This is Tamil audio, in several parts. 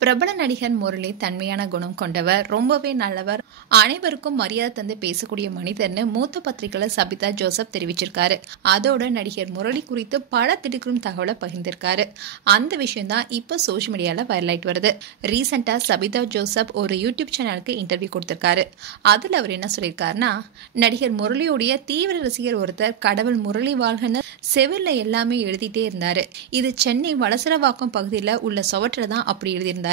பிரபல நடிகர் முரளி தன்மையான குணம் கொண்டவர், ரொம்பவே நல்லவர், அனைவருக்கும் மரியாதை தந்து பேசக்கூடிய மனிதர்னு மூத்த பத்திரிகையாளர் சபிதா ஜோசப் தெரிவிச்சிருக்காரு. அதோட நடிகர் முரளி குறித்து பல திடுக்கிடும் தகவலை பகிர்ந்திருக்காரு. அந்த விஷயம் தான் இப்ப சோசியல் மீடியால வைரல் ஆயிட்டு வருது. ரீசெண்டா சபிதா ஜோசப் ஒரு யூடியூப் சேனலுக்கு இன்டர்வியூ கொடுத்திருக்காரு. அதுல அவர் என்ன சொல்லியிருக்காருன்னா, நடிகர் முரளியோடைய தீவிர ரசிகர் ஒருத்தர் கடவுள் முரளி வாழ்கன்னு செவில எல்லாமே எழுதிட்டே இருந்தாரு. இது சென்னை வலசரவாக்கம் பகுதியில் உள்ள சுவற்றில் தான் அப்படி எழுதியிருந்தாரு.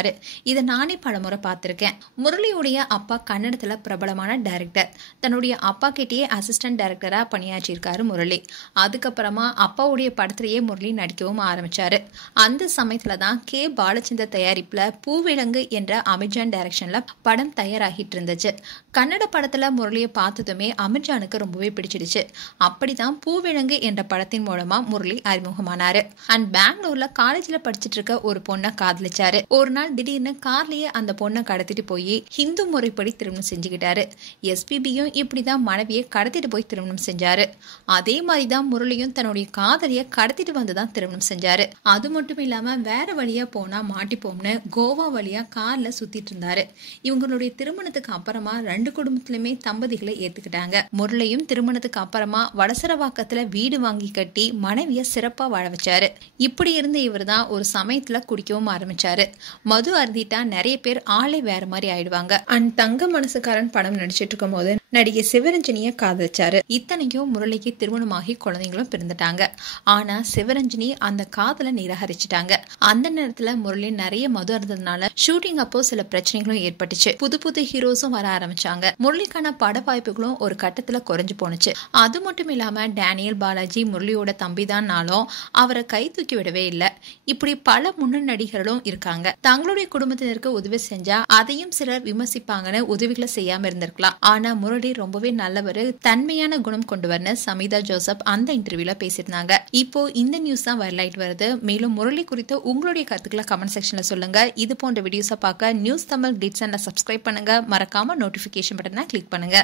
இதை நானே பலமுறை பார்த்திருக்கேன். முரளியுடைய அப்பா கன்னடத்துல பிரபலமான டைரக்டர். தன்னுடைய அப்பா கிட்டேயே அசிஸ்டன்ட் டைரக்டரா பணியாற்றியிருக்காரு முரளி. அதுக்கப்புறமா அப்பாவுடைய படத்திலேயே முரளி நடிக்கவும் ஆரம்பிச்சாரு. அந்த சமயத்துல தான் கே பாலச்சந்தர் தயாரிப்புல பூவிலங்கு என்ற அமீர்ஜான் டைரக்ஷன்ல படம் தயாராகிட்டு இருந்துச்சு. கன்னட படத்துல முரளியை பார்த்ததுமே அமீர்ஜானுக்கு ரொம்பவே பிடிச்சிடுச்சு. அப்படிதான் பூவிலங்கு என்ற படத்தின் மூலமா முரளி அறிமுகமானாரு. அண்ட் பெங்களூர்ல காலேஜ்ல படிச்சிட்டு இருக்க ஒரு பொண்ணை காதலிச்சாரு. ஒரு நாள் திடீர்னு கார்லயே அந்த பொண்ணை கடத்திட்டு போய் ஹிந்து முறைப்படி திருமணம் செஞ்சுக்கிட்டாரு. எஸ்பிபியும் இப்படிதான் மனைவியை கடத்திட்டு போய் திருமணம் செஞ்சாரு. அதே மாதிரிதான் முரளியும் தன்னுடைய காதலிய கடத்திட்டு வந்துதான் திருமணம் செஞ்சாரு. அது மட்டும் இல்லாம வேற வழியா போனா மாட்டிப்போம்னு கோவா வழியா கார்ல சுத்திட்டு இருந்தாரு. இவங்களுடைய திருமணத்துக்கு அப்புறமா ரெண்டு குடும்பத்திலுமே தம்பதிகளை ஏத்துக்கிட்டாங்க. முரளியும் திருமணத்துக்கு அப்புறமா வலசரவாக்கத்துல வீடு வாங்கி கட்டி மனைவிய சிறப்பா வாழ வச்சாரு. இப்படி இருந்த இவர் தான் ஒரு சமயத்துல குடிக்கவும் ஆரம்பிச்சாரு. மது அருந்திட்டா நிறைய பேர் ஆளே வேற மாதிரி ஆயிடுவாங்க. அண்ட் தங்க மனசுக்காரன் படம் நடிச்சிட்டு இருக்கும் போது நடிகை சிவரஞ்சனிய காதலிச்சாரு. இத்தனைக்கும் முரளிக்கு திருமணமாகி குழந்தைங்களும் பிறந்துட்டாங்க. ஆனா சிவரஞ்சனி அந்த காதலை நிராகரிச்சுட்டாங்க. அந்த நேரத்துல முரளி நிறைய மது அருந்ததுனால ஷூட்டிங் அப்போ சில பிரச்சனைகளும் ஏற்பட்டுச்சு. புது புது ஹீரோஸும் வர ஆரம்பிச்சாங்க. முரளிக்கான பட வாய்ப்புகளும் ஒரு கட்டத்துல குறைஞ்சு போனுச்சு. அது மட்டும் இல்லாம டேனியல் பாலாஜி முரளியோட தம்பிதான்னாலும் அவரை கை தூக்கி விடவே இல்லை. இப்படி பல முன்னணி நடிகர்களும் இருக்காங்க. தங்களுடைய குடும்பத்தினருக்கு உதவி செஞ்சா அதையும் சிலர் விமர்சிப்பாங்கன்னு உதவிகளை செய்யாம இருந்திருக்கலாம். ஆனா முரளி ரொம்பவே நல்லவர், தன்மையான குணம் கொண்டவர்னு சபிதா ஜோசப் அந்த இன்டர்வியூல பேசியிருந்தாங்க. இப்போ இந்த நியூஸ் தான் வைரல் ஆயிட்டு வருது. மேலும் முரளி குறித்து உங்களுடைய கருத்துக்களை கமெண்ட் செக்ஷன்ல சொல்லுங்க. இது போன்ற வீடியோஸை பார்க்க நியூஸ் தமிழ் கிளிட்ஸ் சேனலை சப்ஸ்கிரைப் பண்ணுங்க. மறக்காம நோட்டிபிகேஷன் பட்டனை கிளிக் பண்ணுங்க.